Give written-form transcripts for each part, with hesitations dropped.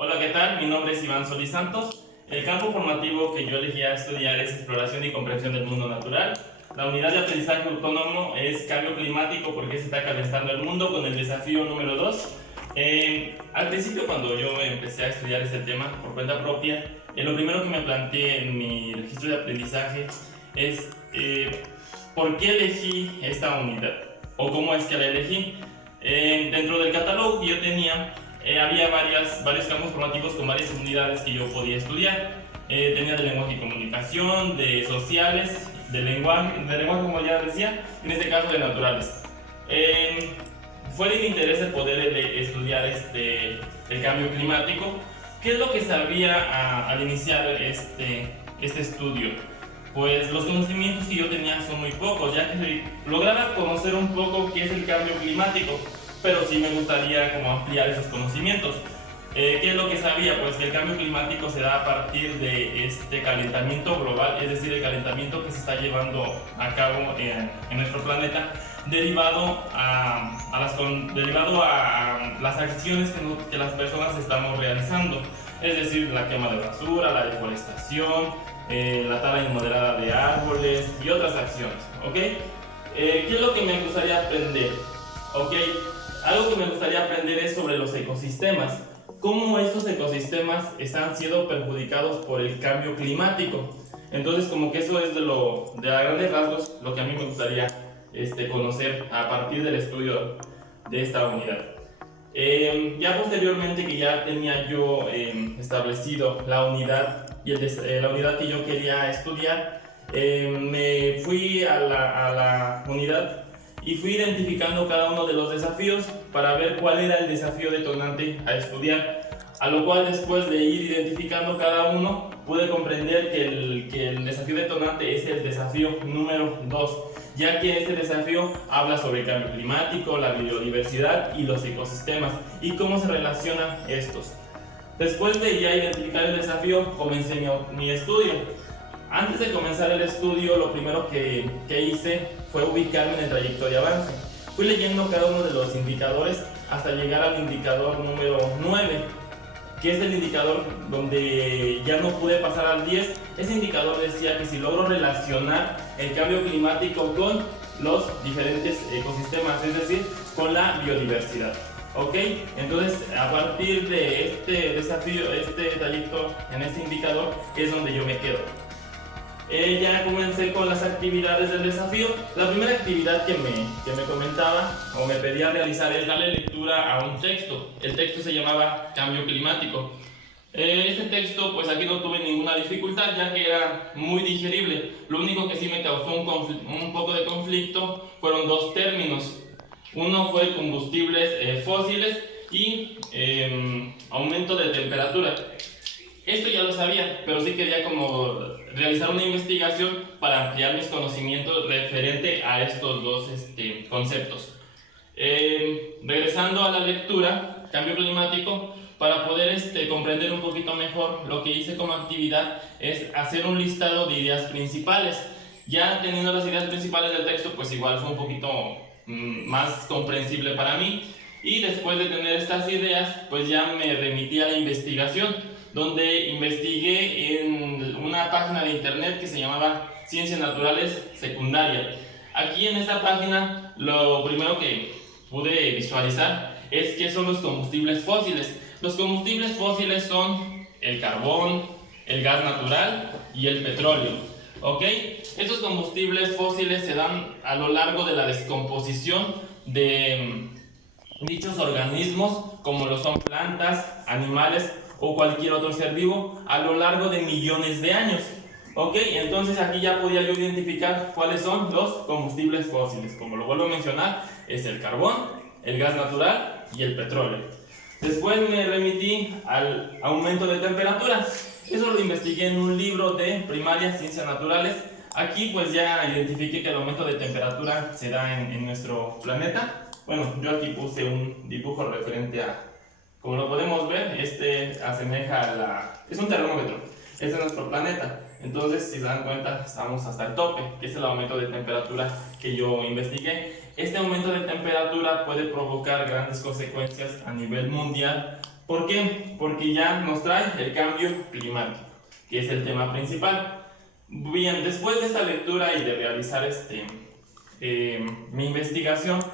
Hola, ¿qué tal? Mi nombre es Iván Solís Santos. El campo formativo que yo elegí a estudiar es Exploración y Comprensión del Mundo Natural. La unidad de aprendizaje autónomo es Cambio Climático, porque se está calentando el mundo, con el desafío número 2. Al principio, cuando yo empecé a estudiar este tema por cuenta propia, lo primero que me planteé en mi registro de aprendizaje es ¿por qué elegí esta unidad? ¿O cómo es que la elegí? Dentro del catálogo que yo tenía, había varios campos formativos con varias unidades que yo podía estudiar. Tenía de lenguaje y comunicación, de sociales, de lenguaje como ya decía, en este caso de naturales. Fue de mi interés el poder estudiar el cambio climático. ¿Qué es lo que sabía al iniciar este estudio? Pues los conocimientos que yo tenía son muy pocos, ya que lograba conocer un poco qué es el cambio climático, pero sí me gustaría como ampliar esos conocimientos. ¿Qué es lo que sabía? Pues que el cambio climático se da a partir de este calentamiento global, es decir, el calentamiento que se está llevando a cabo en nuestro planeta, derivado a las acciones que las personas estamos realizando, es decir, la quema de basura, la deforestación, la tala inmoderada de árboles y otras acciones, ¿ok? ¿Qué es lo que me gustaría aprender? ¿Ok? Algo que me gustaría aprender es sobre los ecosistemas. Cómo estos ecosistemas están siendo perjudicados por el cambio climático. Entonces, como que eso es de a grandes rasgos lo que a mí me gustaría conocer a partir del estudio de esta unidad. Ya posteriormente que ya tenía yo establecido la unidad y la unidad que yo quería estudiar, me fui a la unidad y fui identificando cada uno de los desafíos para ver cuál era el desafío detonante a estudiar, a lo cual después de ir identificando cada uno pude comprender que el desafío detonante es el desafío número 2, ya que este desafío habla sobre el cambio climático, la biodiversidad y los ecosistemas y cómo se relacionan estos. Después de ya identificar el desafío, comencé mi estudio. Antes de comenzar el estudio, lo primero que hice fue ubicarme en el trayecto de avance. Fui leyendo cada uno de los indicadores hasta llegar al indicador número 9, que es el indicador donde ya no pude pasar al 10. Ese indicador decía que si logro relacionar el cambio climático con los diferentes ecosistemas, es decir, con la biodiversidad. ¿Ok? Entonces, a partir de este desafío, este trayecto en este indicador, es donde yo me quedo. Ya comencé con las actividades del desafío. La primera actividad que me comentaba o me pedía realizar es darle lectura a un texto. El texto se llamaba Cambio Climático. Este texto, pues aquí no tuve ninguna dificultad, ya que era muy digerible. Lo único que sí me causó un poco de conflicto fueron dos términos. Uno fue combustibles fósiles y aumento de temperatura. Esto ya lo sabía, pero sí quería como realizar una investigación para ampliar mis conocimientos referente a estos dos conceptos. Regresando a la lectura, cambio climático, para poder comprender un poquito mejor, lo que hice como actividad es hacer un listado de ideas principales. Ya teniendo las ideas principales del texto, pues igual fue un poquito más comprensible para mí. Y después de tener estas ideas, pues ya me remití a la investigación, donde investigué en una página de internet que se llamaba Ciencias Naturales Secundaria. Aquí en esta página lo primero que pude visualizar es qué son los combustibles fósiles. Los combustibles fósiles son el carbón, el gas natural y el petróleo. ¿Ok? Estos combustibles fósiles se dan a lo largo de la descomposición de dichos organismos, como lo son plantas, animales o cualquier otro ser vivo, a lo largo de millones de años. Ok, entonces aquí ya podía yo identificar cuáles son los combustibles fósiles. Como lo vuelvo a mencionar, es el carbón, el gas natural y el petróleo. Después me remití al aumento de temperatura. Eso lo investigué en un libro de primaria, Ciencias Naturales. Aquí pues ya identifiqué que el aumento de temperatura se da en nuestro planeta. Bueno, yo aquí puse un dibujo referente a, como lo podemos ver, asemeja a es un termómetro. Este es nuestro planeta. Entonces, si se dan cuenta, estamos hasta el tope, que es el aumento de temperatura que yo investigué. Este aumento de temperatura puede provocar grandes consecuencias a nivel mundial ¿Por qué? Porque ya nos trae el cambio climático, que es el tema principal. Bien, después de esta lectura y de realizar mi investigación,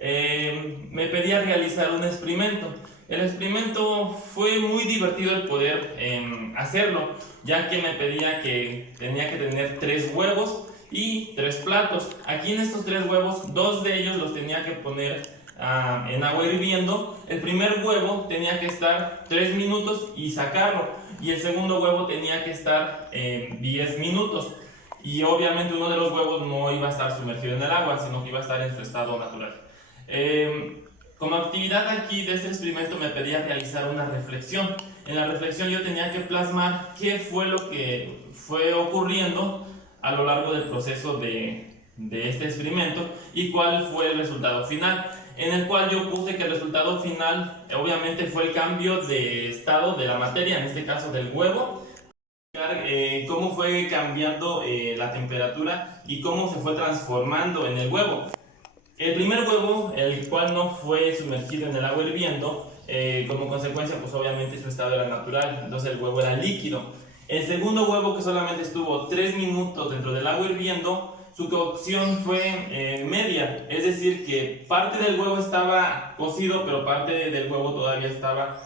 me pedía realizar un experimento. El experimento fue muy divertido el poder hacerlo, ya que me pedía que tenía que tener 3 huevos y 3 platos. Aquí en estos 3 huevos, 2 de ellos los tenía que poner en agua hirviendo. El primer huevo tenía que estar 3 minutos y sacarlo, y el segundo huevo tenía que estar 10 minutos. Y obviamente uno de los huevos no iba a estar sumergido en el agua, sino que iba a estar en su estado natural. Como actividad aquí de este experimento me pedía realizar una reflexión. En la reflexión yo tenía que plasmar qué fue lo que fue ocurriendo a lo largo del proceso de este experimento y cuál fue el resultado final, en el cual yo puse que el resultado final obviamente fue el cambio de estado de la materia, en este caso del huevo, cómo fue cambiando la temperatura y cómo se fue transformando en el huevo. El primer huevo, el cual no fue sumergido en el agua hirviendo, como consecuencia pues obviamente su estado era natural, entonces el huevo era líquido. El segundo huevo, que solamente estuvo 3 minutos dentro del agua hirviendo, su cocción fue media, es decir que parte del huevo estaba cocido, pero parte del huevo todavía estaba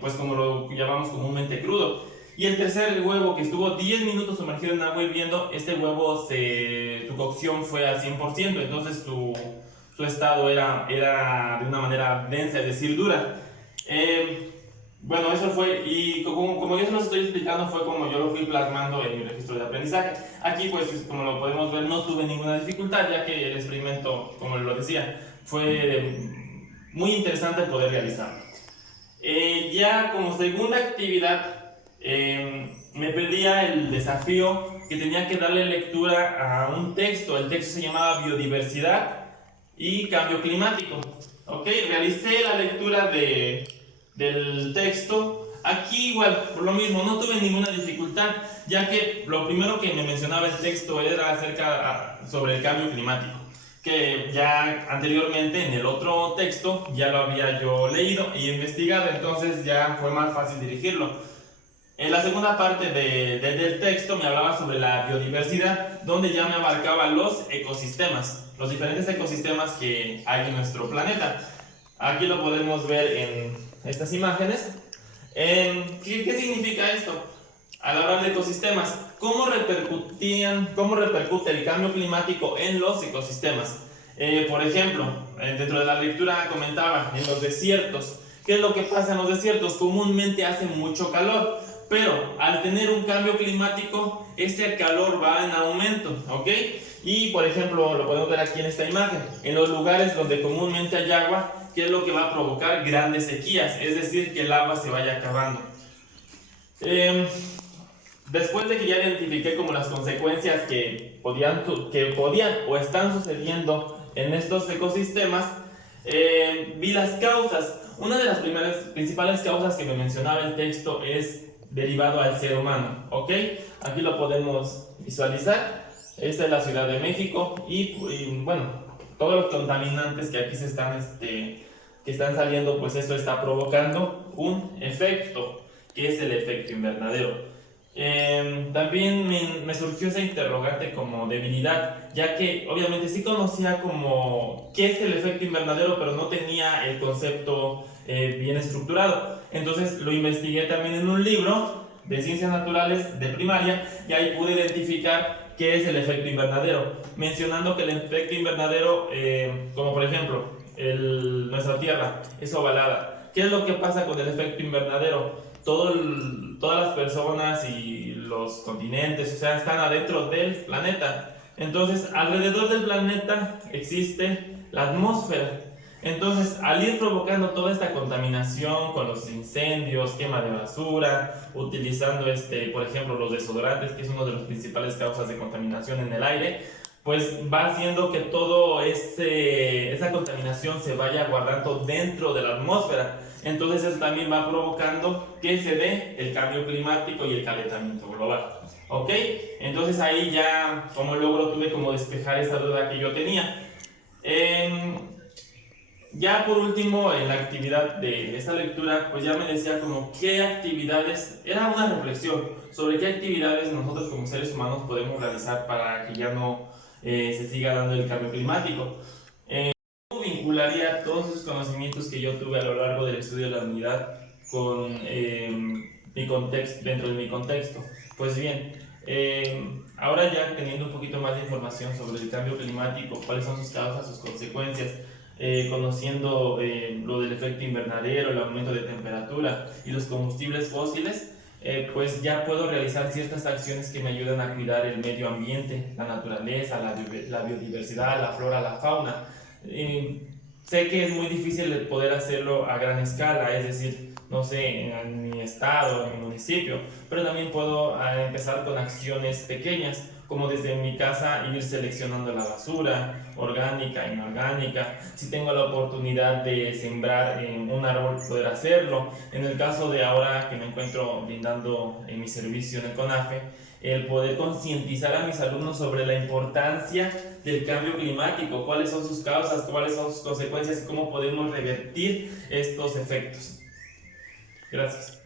pues como lo llamamos comúnmente crudo. Y el tercer huevo, que estuvo 10 minutos sumergido en agua hirviendo, este huevo su cocción fue al 100%, entonces su estado era de una manera densa, es decir, dura. Bueno, eso fue, y como yo se los estoy explicando, fue como yo lo fui plasmando en mi registro de aprendizaje. Aquí, pues, como lo podemos ver, no tuve ninguna dificultad, ya que el experimento, como lo decía, fue muy interesante poder realizarlo. Ya como segunda actividad, me pedía el desafío que tenía que darle lectura a un texto. El texto se llamaba Biodiversidad y Cambio Climático. ¿Ok? Realicé la lectura del texto. Aquí igual, por lo mismo, no tuve ninguna dificultad, ya que lo primero que me mencionaba el texto era sobre el cambio climático, que ya anteriormente en el otro texto ya lo había yo leído y investigado, entonces ya fue más fácil dirigirlo. En la segunda parte del texto me hablaba sobre la biodiversidad, donde ya me abarcaba los ecosistemas, los diferentes ecosistemas que hay en nuestro planeta. Aquí lo podemos ver en estas imágenes. ¿Qué significa esto? Al hablar de ecosistemas, ¿cómo repercute el cambio climático en los ecosistemas? Por ejemplo, dentro de la lectura comentaba en los desiertos. ¿Qué es lo que pasa en los desiertos? Comúnmente hace mucho calor, pero al tener un cambio climático, este calor va en aumento, ¿ok? Y por ejemplo, lo podemos ver aquí en esta imagen, en los lugares donde comúnmente hay agua, ¿qué es lo que va a provocar? Grandes sequías, es decir, que el agua se vaya acabando. Después de que ya identifiqué como las consecuencias que podían o están sucediendo en estos ecosistemas, vi las causas. Una de las principales causas que me mencionaba el texto es derivado al ser humano, ¿ok? Aquí lo podemos visualizar. Esta es la Ciudad de México y bueno, todos los contaminantes que aquí que están saliendo, pues esto está provocando un efecto, que es el efecto invernadero. También me surgió esa interrogante como debilidad, ya que obviamente sí conocía como qué es el efecto invernadero, pero no tenía el concepto bien estructurado. Entonces lo investigué también en un libro de ciencias naturales de primaria y ahí pude identificar qué es el efecto invernadero, mencionando que el efecto invernadero, como por ejemplo nuestra Tierra es ovalada. ¿Qué es lo que pasa con el efecto invernadero? Todas las personas y los continentes, o sea, están adentro del planeta. Entonces, alrededor del planeta existe la atmósfera. Entonces, al ir provocando toda esta contaminación con los incendios, quema de basura, utilizando por ejemplo, los desodorantes, que es una de las principales causas de contaminación en el aire, pues va haciendo que toda esa contaminación se vaya guardando dentro de la atmósfera. Entonces eso también va provocando que se dé el cambio climático y el calentamiento global. ¿Ok? Entonces ahí ya como logro tuve como despejar esa duda que yo tenía. Ya por último, en la actividad de esta lectura, pues ya me decía como qué actividades, era una reflexión sobre qué actividades nosotros como seres humanos podemos realizar para que ya no se siga dando el cambio climático. ¿Cómo vincularía todos esos conocimientos que yo tuve a lo largo del estudio de la unidad con mi contexto, dentro de mi contexto? Pues bien, ahora ya teniendo un poquito más de información sobre el cambio climático, cuáles son sus causas, sus consecuencias, conociendo lo del efecto invernadero, el aumento de temperatura y los combustibles fósiles, pues ya puedo realizar ciertas acciones que me ayudan a cuidar el medio ambiente, la naturaleza, la biodiversidad, la flora, la fauna. Sé que es muy difícil poder hacerlo a gran escala, es decir, no sé, en mi estado, en mi municipio, pero también puedo empezar con acciones pequeñas, como desde mi casa ir seleccionando la basura, orgánica, inorgánica. Si tengo la oportunidad de sembrar un árbol, poder hacerlo. En el caso de ahora que me encuentro brindando en mi servicio en el CONAFE, el poder concientizar a mis alumnos sobre la importancia del cambio climático, cuáles son sus causas, cuáles son sus consecuencias y cómo podemos revertir estos efectos. Gracias.